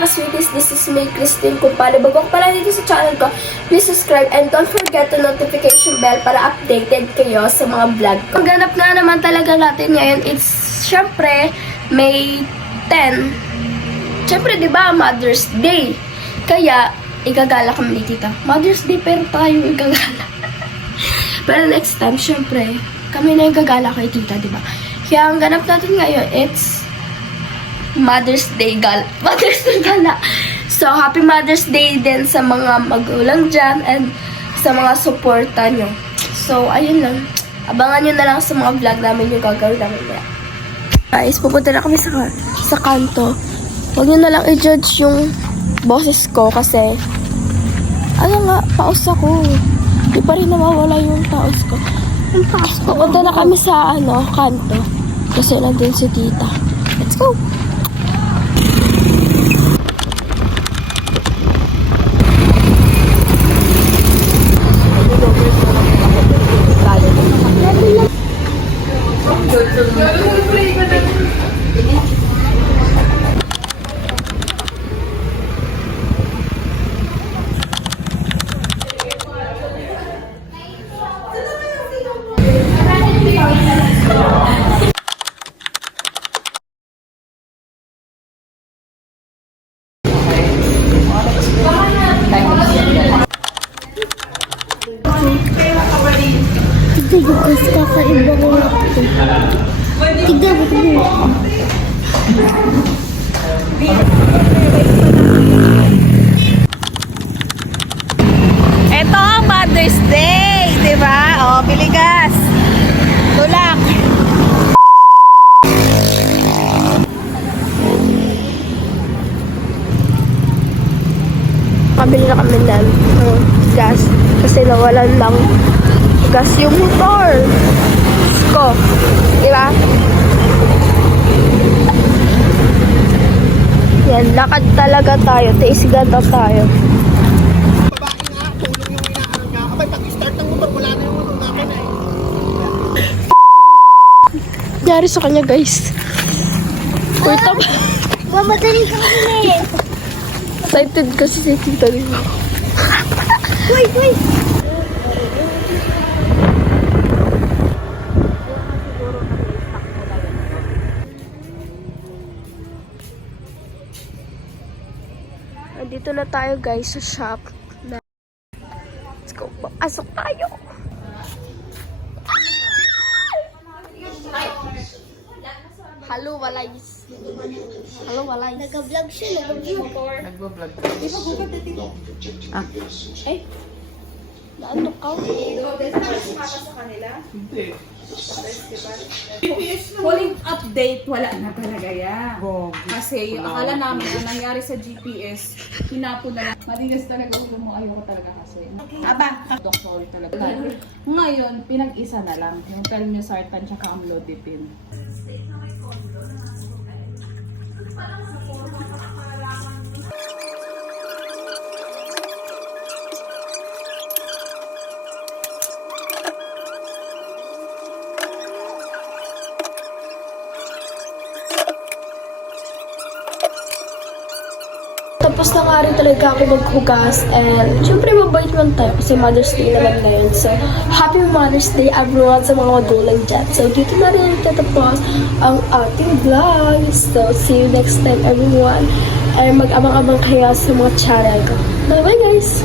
mga sweeties, this is May Christine. Kung paano bago ka pala dito sa channel ko, please subscribe and don't forget the notification bell para updated kayo sa mga vlog ko. Ang ganap nga naman talaga natin ngayon, it's syempre May 10. Syempre, di ba, Mother's Day. Kaya, igagala kami ni tita. Mother's Day, pero tayo igagala. Pero next time, syempre, kami na igagala kay tita, di ba? Kaya ang ganap natin ngayon, it's Mother's Day gala. Mother's Day gala. So, happy Mother's Day din sa mga magulang dyan and sa mga suporta nyo. So, ayun lang. Abangan nyo na lang sa mga vlog namin yung gagawin namin nila. Guys, pupunta na kami sa kanto. Huwag nyo na lang i-judge yung boses ko kasi nga, paus ako. Di pa rin nawawala yung paus ko. Pupunta na kami sa kanto. Kasi nandun si tita. Let's go! Bukas kakaiba ko na ito. Tignan mo ito. Ito ang Mother's Day, di ba? O, biligas. Tulak. Kabili na kami ng gas kasi nawalan lang gas yung motor ko, diba? Yan, lakad talaga tayo, tiis ganda tayo. Babae nga, tulong yung inaaral nga. Abay, pag-start ng motor, wala na yung motor namin Nangyari sa kanya, guys. Kurta ba? Mamadali ka kami. Excited kasi si tita rin. Wait, wait. Dito na tayo guys sa shop. Let's go. Pasok tayo. Hello, Walays. Hello, Walays. Nag-vlog siya, nag-vlog. Nagbo-vlog. Eh? Naantok ka? Huling update, wala na talaga yan. Kasi akala namin ang nangyari sa GPS, hinapon na lang. Matigas talaga ulo mo, ayoko talaga kasi. Aba, doktor talaga. Ngayon, pinag-isa na lang. Yung telmisartan tsaka amlodipine. Tapos na nga rin talaga ako maghugas and syempre mabait man tayo kasi Mother's Day naman ngayon. So, Happy Mother's Day everyone sa mga magulang dyan. So, dito na rin tatapos ang ating vlog. So, see you next time everyone. And mag-abang-abang kayo sa mga channel ko. Bye-bye guys!